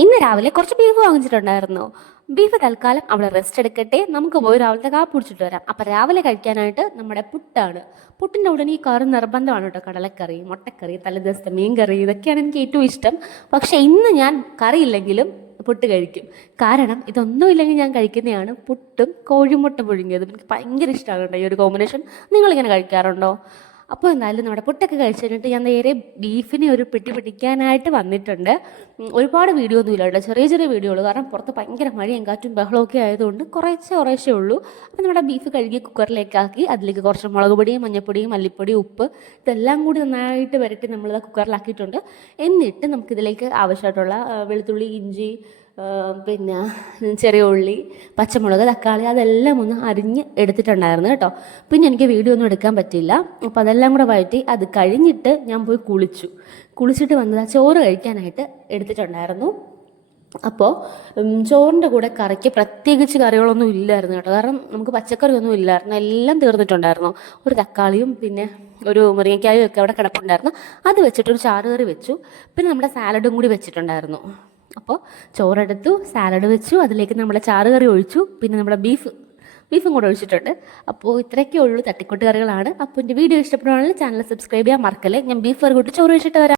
ഇന്ന് രാവിലെ കുറച്ച് ബീഫ് വാങ്ങിച്ചിട്ടുണ്ടായിരുന്നു. ബീഫ് തൽക്കാലം അവിടെ റെസ്റ്റ് എടുക്കട്ടെ, നമുക്ക് പോയി രാവിലത്തെ കാപ്പി കുടിച്ചിട്ട് വരാം. അപ്പം രാവിലെ കഴിക്കാനായിട്ട് നമ്മുടെ പുട്ടാണ്. പുട്ടിൻ്റെ ഉടനെ ഈ കറി നിർബന്ധമാണ് കേട്ടോ. കടലക്കറി, മുട്ടക്കറി, തലേദിവസത്തെ മീൻ കറി, ഇതൊക്കെയാണ് എനിക്ക് ഏറ്റവും ഇഷ്ടം. പക്ഷേ ഇന്ന് ഞാൻ കറിയില്ലെങ്കിലും പുട്ട് കഴിക്കും. കാരണം ഇതൊന്നും ഇല്ലെങ്കിൽ ഞാൻ കഴിക്കുന്നതാണ് പുട്ടും കോഴിമുട്ട പുഴുങ്ങിയതും. എനിക്ക് ഭയങ്കര ഇഷ്ടമാണ് കേട്ടോ ഈ ഒരു കോമ്പിനേഷൻ. നിങ്ങളിങ്ങനെ കഴിക്കാറുണ്ടോ? അപ്പോൾ എന്തായാലും നമ്മുടെ പുട്ടൊക്കെ കഴിച്ച് കഴിഞ്ഞിട്ട് ഞാൻ നേരെ ബീഫിനെ ഒരു പെട്ടി പിടിക്കാനായിട്ട് വന്നിട്ടുണ്ട്. ഒരുപാട് വീഡിയോ ഒന്നും ഇല്ല കേട്ടോ, ചെറിയ ചെറിയ വീഡിയോ ഉള്ളൂ. കാരണം പുറത്ത് ഭയങ്കര മഴയും കാറ്റും ബഹളമൊക്കെ ആയതുകൊണ്ട് കുറേശ്ശേ ഉള്ളൂ. അപ്പോൾ നമ്മുടെ ബീഫ് കഴുകി കുക്കറിലേക്കാക്കി അതിലേക്ക് കുറച്ച് മുളക് പൊടിയും മഞ്ഞൾപ്പൊടിയും മല്ലിപ്പൊടിയും ഉപ്പ് ഇതെല്ലാം കൂടി നന്നായിട്ട് വരട്ടി നമ്മളിത് കുക്കറിലാക്കിയിട്ടുണ്ട്. എന്നിട്ട് നമുക്കിതിലേക്ക് ആവശ്യമായിട്ടുള്ള വെളുത്തുള്ളി, ഇഞ്ചി, പിന്നെ ചെറിയ ഉള്ളി, പച്ചമുളക്, തക്കാളി അതെല്ലാം ഒന്ന് അരിഞ്ഞ് എടുത്തിട്ടുണ്ടായിരുന്നു കേട്ടോ. പിന്നെ എനിക്ക് വീഡിയോ ഒന്നും എടുക്കാൻ പറ്റില്ല. അപ്പോൾ അതെല്ലാം കൂടെ വഴറ്റി അത് കഴിഞ്ഞിട്ട് ഞാൻ പോയി കുളിച്ചിട്ട് വന്നത് ചോറ് കഴിക്കാനായിട്ട് എടുത്തിട്ടുണ്ടായിരുന്നു. അപ്പോൾ ചോറിൻ്റെ കൂടെ കറിക്ക് പ്രത്യേകിച്ച് കറികളൊന്നും ഇല്ലായിരുന്നു കേട്ടോ. കാരണം നമുക്ക് പച്ചക്കറിയൊന്നും ഇല്ലായിരുന്നു, എല്ലാം തീർന്നിട്ടുണ്ടായിരുന്നു. ഒരു തക്കാളിയും പിന്നെ ഒരു മുരിങ്ങക്കായും ഒക്കെ അവിടെ കിടപ്പുണ്ടായിരുന്നു. അത് വെച്ചിട്ടൊരു ചാറുകറി വെച്ചു. പിന്നെ നമ്മുടെ സാലഡും കൂടി വെച്ചിട്ടുണ്ടായിരുന്നു. അപ്പോൾ ചോറെടുത്തു, സാലഡ് വെച്ചു, അതിലേക്ക് നമ്മുടെ ചാറുകറി ഒഴിച്ചു, പിന്നെ നമ്മുടെ ബീഫും കൂടെ ഒഴിച്ചിട്ടുണ്ട്. അപ്പോൾ ഇത്രയൊക്കെ ഉള്ളൂ, തട്ടിക്കൂട്ട് കറികളാണ്. അപ്പോൾ എൻ്റെ വീഡിയോ ഇഷ്ടപ്പെടുവാണെങ്കിൽ ചാനൽ സബ്സ്ക്രൈബ് ചെയ്യാൻ മറക്കല്ലേ. ഞാൻ ബീഫ് കറി കൂട്ടി ചോറ് വെച്ചിട്ട് വരാം.